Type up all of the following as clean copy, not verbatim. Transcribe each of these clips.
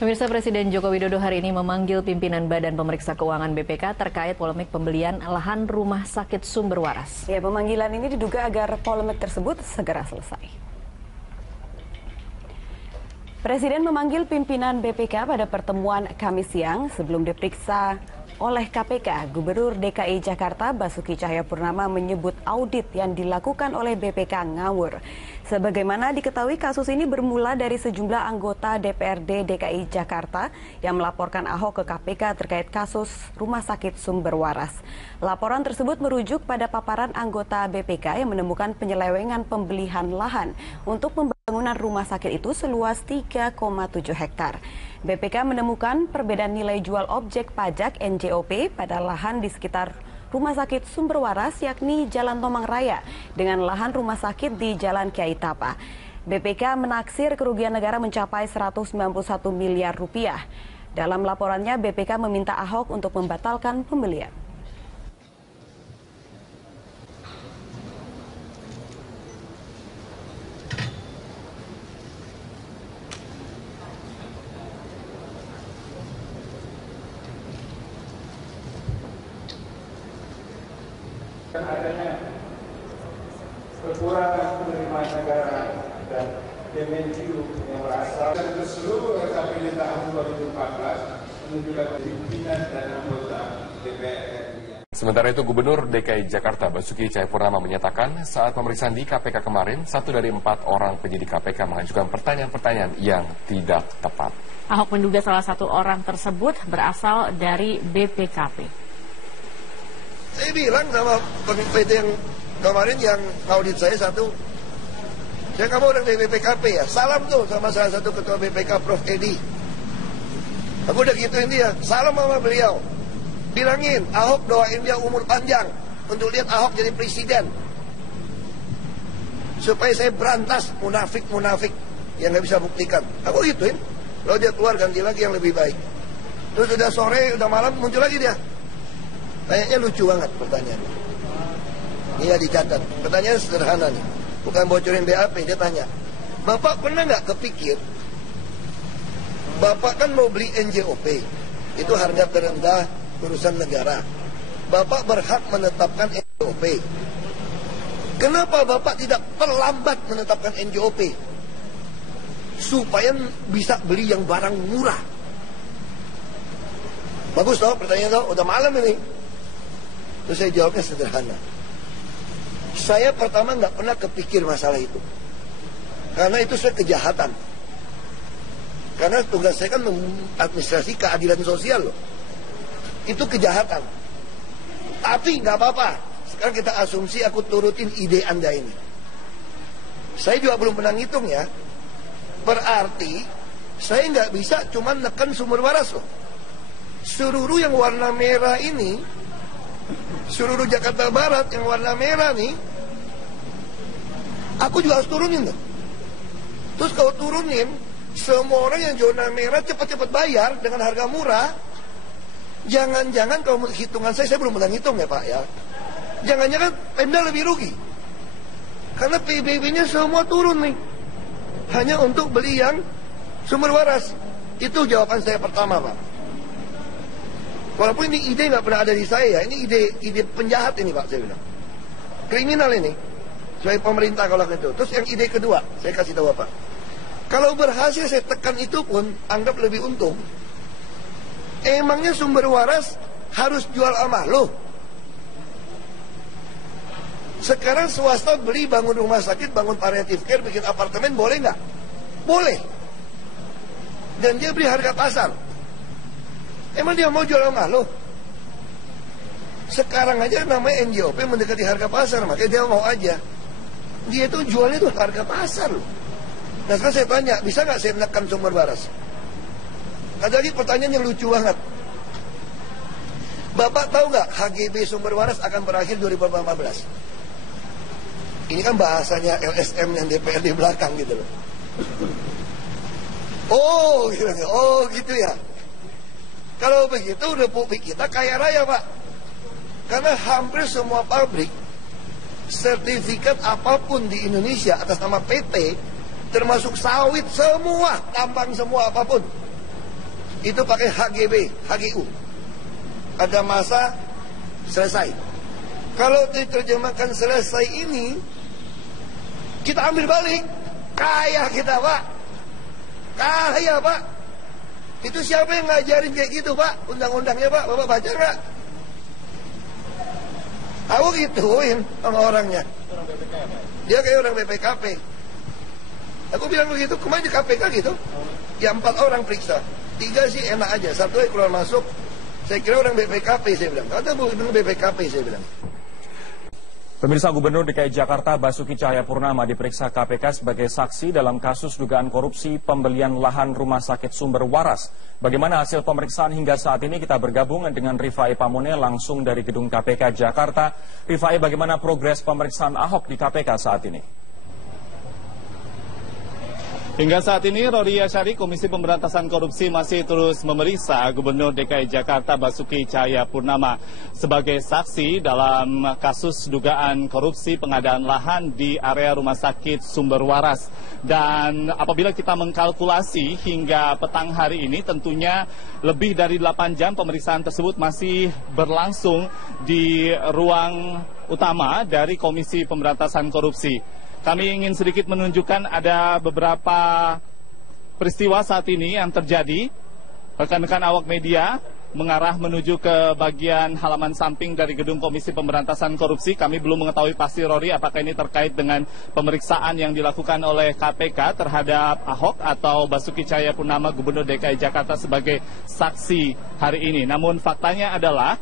Pemirsa, Presiden Joko Widodo hari ini memanggil pimpinan Badan Pemeriksa Keuangan BPK terkait polemik pembelian lahan rumah sakit Sumber Waras. Ya, pemanggilan ini diduga agar polemik tersebut segera selesai. Presiden memanggil pimpinan BPK pada pertemuan Kamis siang sebelum diperiksa oleh KPK. Gubernur DKI Jakarta Basuki Cahayapurnama menyebut audit yang dilakukan oleh BPK ngawur. Sebagaimana diketahui, kasus ini bermula dari sejumlah anggota DPRD DKI Jakarta yang melaporkan Ahok ke KPK terkait kasus rumah sakit Sumber Waras. Laporan tersebut merujuk pada paparan anggota BPK yang menemukan penyelewengan pembelian lahan untuk pembangunan rumah sakit itu seluas 3,7 hektar. BPK menemukan perbedaan nilai jual objek pajak NJOP pada lahan di sekitar Rumah Sakit Sumber Waras, yakni Jalan Tomang Raya, dengan lahan rumah sakit di Jalan Kiai Tapa. BPK menaksir kerugian negara mencapai 191 miliar rupiah. Dalam laporannya, BPK meminta Ahok untuk membatalkan pembelian. Adanya kekurangan penerimaan negara dan Kemenlu yang berasal dari seluruh RKPD tahun 2014 menunjukkan pimpinan dan anggota DPR. Sementara itu, Gubernur DKI Jakarta Basuki Cahayapurnama menyatakan saat pemeriksaan di KPK kemarin, 1 dari 4 orang penyidik KPK mengajukan pertanyaan-pertanyaan yang tidak tepat. Ahok menduga salah satu orang tersebut berasal dari BPKP. Saya bilang sama PT yang kemarin yang audit saya satu, saya kamu orang dari BPKP ya, salam tuh sama salah satu ketua BPK Prof. Edi. Aku udah gituin dia, salam sama beliau. Bilangin, Ahok doain dia umur panjang untuk lihat Ahok jadi presiden. Supaya saya berantas munafik-munafik yang gak bisa buktikan. Aku gituin, kalau dia keluar ganti lagi yang lebih baik. Terus udah sore, udah malam muncul lagi dia. Kayaknya lucu banget pertanyaannya. Iya dicatat. Pertanyaan sederhana nih. Bukan bocorin BAP, dia tanya. Bapak pernah nggak kepikir, Bapak kan mau beli NJOP. Itu harga terendah urusan negara. Bapak berhak menetapkan NJOP. Kenapa Bapak tidak terlambat menetapkan NJOP? Supaya bisa beli yang barang murah. Bagus toh pertanyaan toh, udah malam ini. Terus saya jawabnya sederhana. Saya pertama nggak pernah kepikir masalah itu. Karena itu saya kejahatan. Karena tugas saya kan administrasi keadilan sosial loh. Itu kejahatan. Tapi nggak apa-apa. Sekarang kita asumsi aku turutin ide Anda ini. Saya juga belum pernah ngitung ya. Berarti saya nggak bisa cuma neken Sumber Waras loh. Seluruh yang warna merah ini, seluruh Jakarta Barat yang warna merah nih, aku juga harus turunin tuh. Terus kalau turunin, semua orang yang zona merah cepat-cepat bayar dengan harga murah. Jangan-jangan kalau hitungan saya belum pernah ngitung ya Pak ya. Jangan-jangan Pemda lebih rugi. Karena PBB-nya semua turun nih. Hanya untuk beli yang Sumber Waras. Itu jawaban saya pertama Pak. Walaupun ini ide nggak pernah ada di saya, ini ide penjahat ini Pak, saya bilang. Kriminal ini, sebagai pemerintah kalau gitu. Terus yang ide kedua, saya kasih tahu Pak. Kalau berhasil saya tekan itu pun, anggap lebih untung. Emangnya Sumber Waras harus jual sama lo? Sekarang swasta beli bangun rumah sakit, bangun palliative care, bikin apartemen, boleh nggak? Boleh. Dan dia beli harga pasar. Emang dia mau jual sama lo? Sekarang aja namanya NJOP mendekati harga pasar, makanya dia mau aja. Dia itu jualnya tuh harga pasar loh. Nah sekarang saya tanya, bisa nggak saya menekan Sumber Waras? Ada lagi pertanyaan yang lucu banget. Bapak tahu nggak HGB Sumber Waras akan berakhir 2018? Ini kan bahasanya LSM yang DPR di belakang gitu loh. Oh gitu ya. Kalau begitu Republik kita kaya raya Pak. Karena hampir semua pabrik, sertifikat apapun di Indonesia atas nama PT, termasuk sawit semua, tambang semua apapun, itu pakai HGB, HGU. Ada masa selesai. Kalau diterjemahkan selesai ini, kita ambil balik. Kaya kita, Pak. Kaya, Pak. Itu siapa yang ngajarin kayak gitu, Pak? Undang-undangnya, Pak. Bapak baca nggak? Aku gituin sama orangnya. Dia kayak orang BPKP. Aku bilang begitu, kemarin di KPK gitu. Ya 4 orang periksa. 3 sih enak aja, 1 keluar masuk. Saya kira orang BPKP, saya bilang. Kata gubernur BPKP, saya bilang. Pemirsa, Gubernur DKI Jakarta Basuki Cahayapurnama diperiksa KPK sebagai saksi dalam kasus dugaan korupsi pembelian lahan rumah sakit Sumber Waras. Bagaimana hasil pemeriksaan hingga saat ini? Kita bergabung dengan Rifai Pamone langsung dari gedung KPK Jakarta. Rifai, bagaimana progres pemeriksaan Ahok di KPK saat ini? Hingga saat ini, Rory Asyari, Komisi Pemberantasan Korupsi masih terus memeriksa Gubernur DKI Jakarta Basuki Cahayapurnama sebagai saksi dalam kasus dugaan korupsi pengadaan lahan di area Rumah Sakit Sumber Waras. Dan apabila kita mengkalkulasi hingga petang hari ini, tentunya lebih dari 8 jam pemeriksaan tersebut masih berlangsung di ruang utama dari Komisi Pemberantasan Korupsi. Kami ingin sedikit menunjukkan ada beberapa peristiwa saat ini yang terjadi. Rekan-rekan awak media mengarah menuju ke bagian halaman samping dari gedung Komisi Pemberantasan Korupsi. Kami belum mengetahui pasti, Rory, apakah ini terkait dengan pemeriksaan yang dilakukan oleh KPK terhadap Ahok atau Basuki Cahayapurnama Gubernur DKI Jakarta sebagai saksi hari ini. Namun faktanya adalah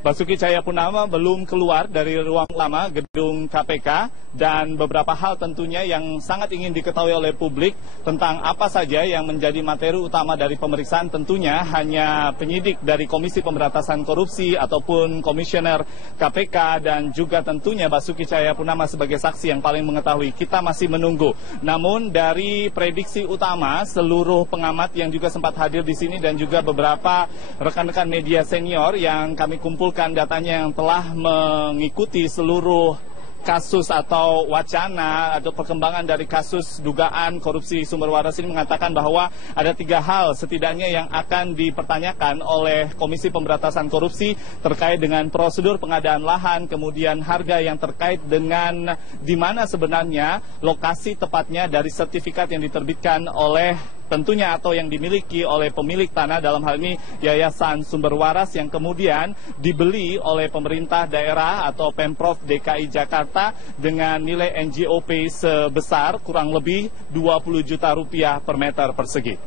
Basuki Cahayapurnama belum keluar dari ruang utama gedung KPK dan beberapa hal tentunya yang sangat ingin diketahui oleh publik tentang apa saja yang menjadi materi utama dari pemeriksaan tentunya hanya penyidik dari Komisi Pemberantasan Korupsi ataupun Komisioner KPK dan juga tentunya Basuki Cahayapurnama sebagai saksi yang paling mengetahui. Kita masih menunggu. Namun dari prediksi utama seluruh pengamat yang juga sempat hadir di sini dan juga beberapa rekan-rekan media senior yang kami kumpulkan datanya yang telah mengikuti seluruh kasus atau wacana atau perkembangan dari kasus dugaan korupsi Sumber Waras ini mengatakan bahwa ada 3 hal setidaknya yang akan dipertanyakan oleh Komisi Pemberantasan Korupsi terkait dengan prosedur pengadaan lahan, kemudian harga yang terkait dengan di mana sebenarnya lokasi tepatnya dari sertifikat yang diterbitkan oleh tentunya atau yang dimiliki oleh pemilik tanah, dalam hal ini Yayasan Sumber Waras yang kemudian dibeli oleh pemerintah daerah atau Pemprov DKI Jakarta dengan nilai NJOP sebesar kurang lebih 20 juta rupiah per meter persegi.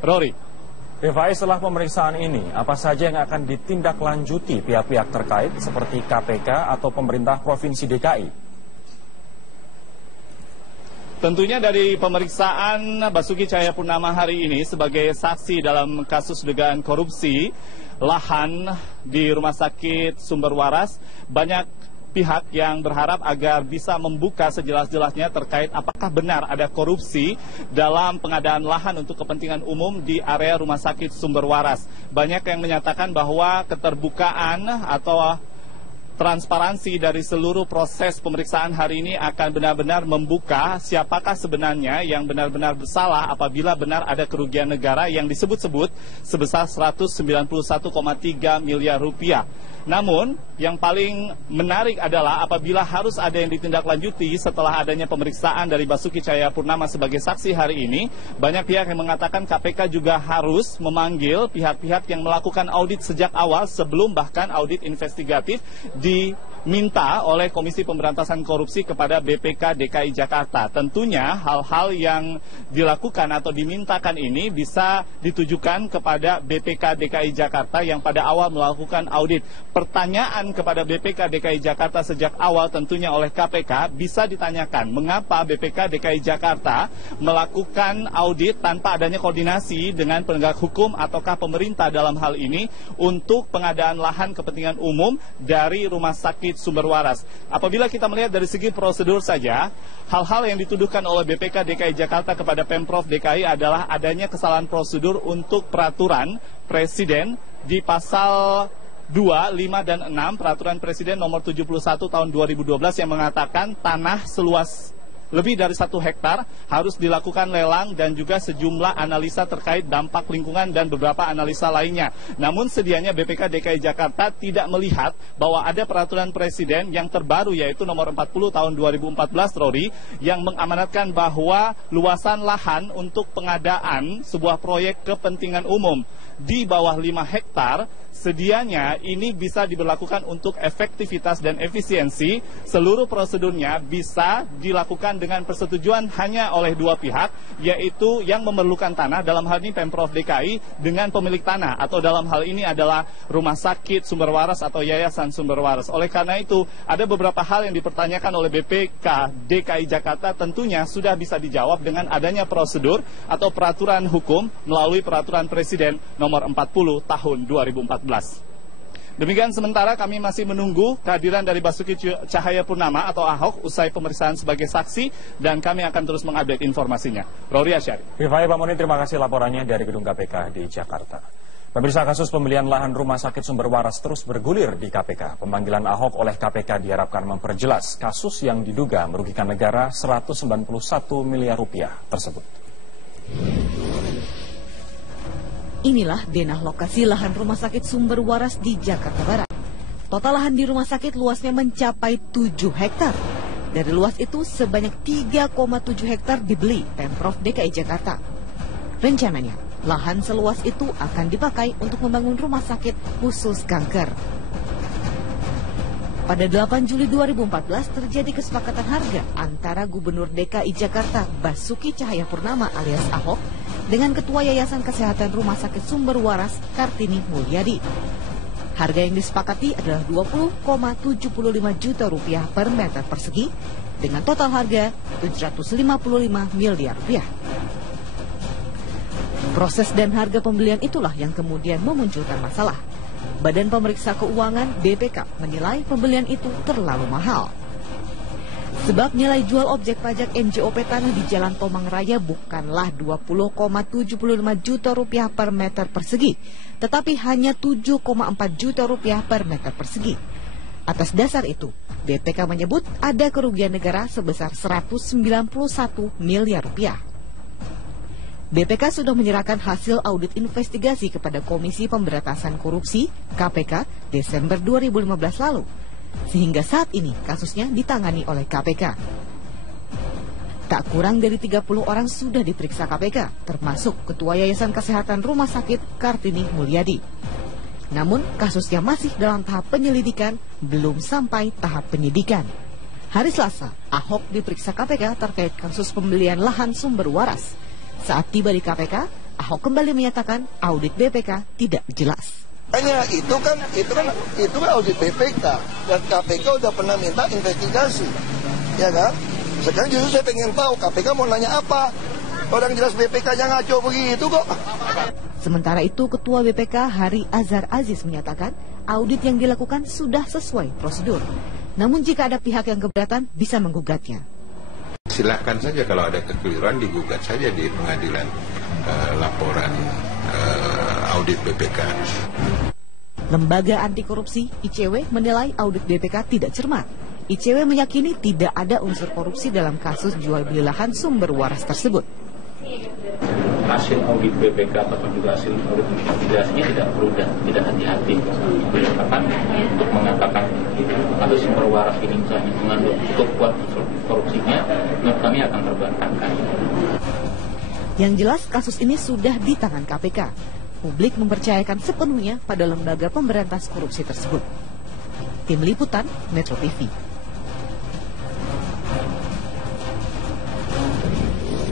Rory. Rifai, setelah pemeriksaan ini, apa saja yang akan ditindaklanjuti pihak-pihak terkait seperti KPK atau pemerintah Provinsi DKI? Tentunya dari pemeriksaan Basuki Cahayapurnama hari ini sebagai saksi dalam kasus dugaan korupsi lahan di Rumah Sakit Sumber Waras, banyak pihak yang berharap agar bisa membuka sejelas-jelasnya terkait apakah benar ada korupsi dalam pengadaan lahan untuk kepentingan umum di area Rumah Sakit Sumber Waras. Banyak yang menyatakan bahwa keterbukaan atau transparansi dari seluruh proses pemeriksaan hari ini akan benar-benar membuka siapakah sebenarnya yang benar-benar bersalah apabila benar ada kerugian negara yang disebut-sebut sebesar 191,3 miliar rupiah. Namun, yang paling menarik adalah apabila harus ada yang ditindaklanjuti setelah adanya pemeriksaan dari Basuki Cahayapurnama sebagai saksi hari ini, banyak pihak yang mengatakan KPK juga harus memanggil pihak-pihak yang melakukan audit sejak awal sebelum bahkan audit investigatif diminta oleh Komisi Pemberantasan Korupsi kepada BPK DKI Jakarta. Tentunya hal-hal yang dilakukan atau dimintakan ini bisa ditujukan kepada BPK DKI Jakarta yang pada awal melakukan audit. Pertanyaan kepada BPK DKI Jakarta sejak awal tentunya oleh KPK bisa ditanyakan mengapa BPK DKI Jakarta melakukan audit tanpa adanya koordinasi dengan penegak hukum ataukah pemerintah dalam hal ini untuk pengadaan lahan kepentingan umum dari Rumah Sakit Sumber Waras. Apabila kita melihat dari segi prosedur saja, hal-hal yang dituduhkan oleh BPK DKI Jakarta kepada Pemprov DKI adalah adanya kesalahan prosedur untuk peraturan Presiden di pasal 2, 5, dan 6 Peraturan Presiden nomor 71 tahun 2012 yang mengatakan tanah seluas lebih dari 1 hektar harus dilakukan lelang dan juga sejumlah analisa terkait dampak lingkungan dan beberapa analisa lainnya. Namun sedianya BPK DKI Jakarta tidak melihat bahwa ada peraturan presiden yang terbaru yaitu nomor 40 tahun 2014 Rory yang mengamanatkan bahwa luasan lahan untuk pengadaan sebuah proyek kepentingan umum di bawah 5 hektar sedianya ini bisa diberlakukan untuk efektivitas dan efisiensi. Seluruh prosedurnya bisa dilakukan dengan persetujuan hanya oleh 2 pihak, yaitu yang memerlukan tanah, dalam hal ini Pemprov DKI dengan pemilik tanah, atau dalam hal ini adalah Rumah Sakit Sumber Waras atau Yayasan Sumber Waras. Oleh karena itu, ada beberapa hal yang dipertanyakan oleh BPK DKI Jakarta tentunya sudah bisa dijawab dengan adanya prosedur atau peraturan hukum melalui peraturan Presiden nomor 40 tahun 2014. Demikian sementara kami masih menunggu kehadiran dari Basuki Cahayapurnama atau Ahok usai pemeriksaan sebagai saksi dan kami akan terus mengupdate informasinya. Rory Asyari. Rifai Pamoni, terima kasih laporannya dari Gedung KPK di Jakarta. Pemirsa, kasus pembelian lahan rumah sakit Sumber Waras terus bergulir di KPK. Pemanggilan Ahok oleh KPK diharapkan memperjelas kasus yang diduga merugikan negara 191 miliar rupiah tersebut. Inilah denah lokasi lahan rumah sakit Sumber Waras di Jakarta Barat. Total lahan di rumah sakit luasnya mencapai 7 hektar. Dari luas itu sebanyak 3,7 hektar dibeli Pemprov DKI Jakarta. Rencananya, lahan seluas itu akan dipakai untuk membangun rumah sakit khusus kanker. Pada 8 Juli 2014 terjadi kesepakatan harga antara Gubernur DKI Jakarta Basuki Cahayapurnama alias Ahok dengan Ketua Yayasan Kesehatan Rumah Sakit Sumber Waras Kartini Mulyadi. Harga yang disepakati adalah 20,75 juta rupiah per meter persegi dengan total harga 755 miliar rupiah. Proses dan harga pembelian itulah yang kemudian memunculkan masalah. Badan Pemeriksa Keuangan BPK menilai pembelian itu terlalu mahal. Sebab nilai jual objek pajak NJOP tanah di Jalan Tomang Raya bukanlah 20,75 juta rupiah per meter persegi, tetapi hanya 7,4 juta rupiah per meter persegi. Atas dasar itu, BPK menyebut ada kerugian negara sebesar 191 miliar rupiah. BPK sudah menyerahkan hasil audit investigasi kepada Komisi Pemberantasan Korupsi (KPK) Desember 2015 lalu. Sehingga saat ini kasusnya ditangani oleh KPK. Tak kurang dari 30 orang sudah diperiksa KPK, termasuk Ketua Yayasan Kesehatan Rumah Sakit Kartini Mulyadi. Namun kasusnya masih dalam tahap penyelidikan, belum sampai tahap penyidikan. Hari Selasa, Ahok diperiksa KPK terkait kasus pembelian lahan Sumber Waras. Saat tiba di KPK, Ahok kembali menyatakan audit BPK tidak jelas. Hanya itu kan audit BPK dan KPK udah pernah minta investigasi, ya kan? Sekarang justru saya pengen tahu KPK mau nanya apa? Orang jelas BPK-nya ngaco begitu kok. Sementara itu, Ketua BPK Hari Azhar Aziz menyatakan audit yang dilakukan sudah sesuai prosedur. Namun jika ada pihak yang keberatan, bisa menggugatnya. Silakan saja kalau ada kekeliruan digugat saja di pengadilan laporan audit BPK. Lembaga Anti Korupsi ICW menilai audit BPK tidak cermat. ICW meyakini tidak ada unsur korupsi dalam kasus jual beli lahan Sumber Waras tersebut. Hasil audit BPK ataupun juga hasil audit investigasinya tidak hati-hati untuk mengatakan kasus Sumber Waras ini misalnya mengandung cukup kuat korupsinya, menurut kami akan terbantahkan. Yang jelas kasus ini sudah di tangan KPK. Publik mempercayakan sepenuhnya pada lembaga pemberantas korupsi tersebut. Tim Liputan Metro TV.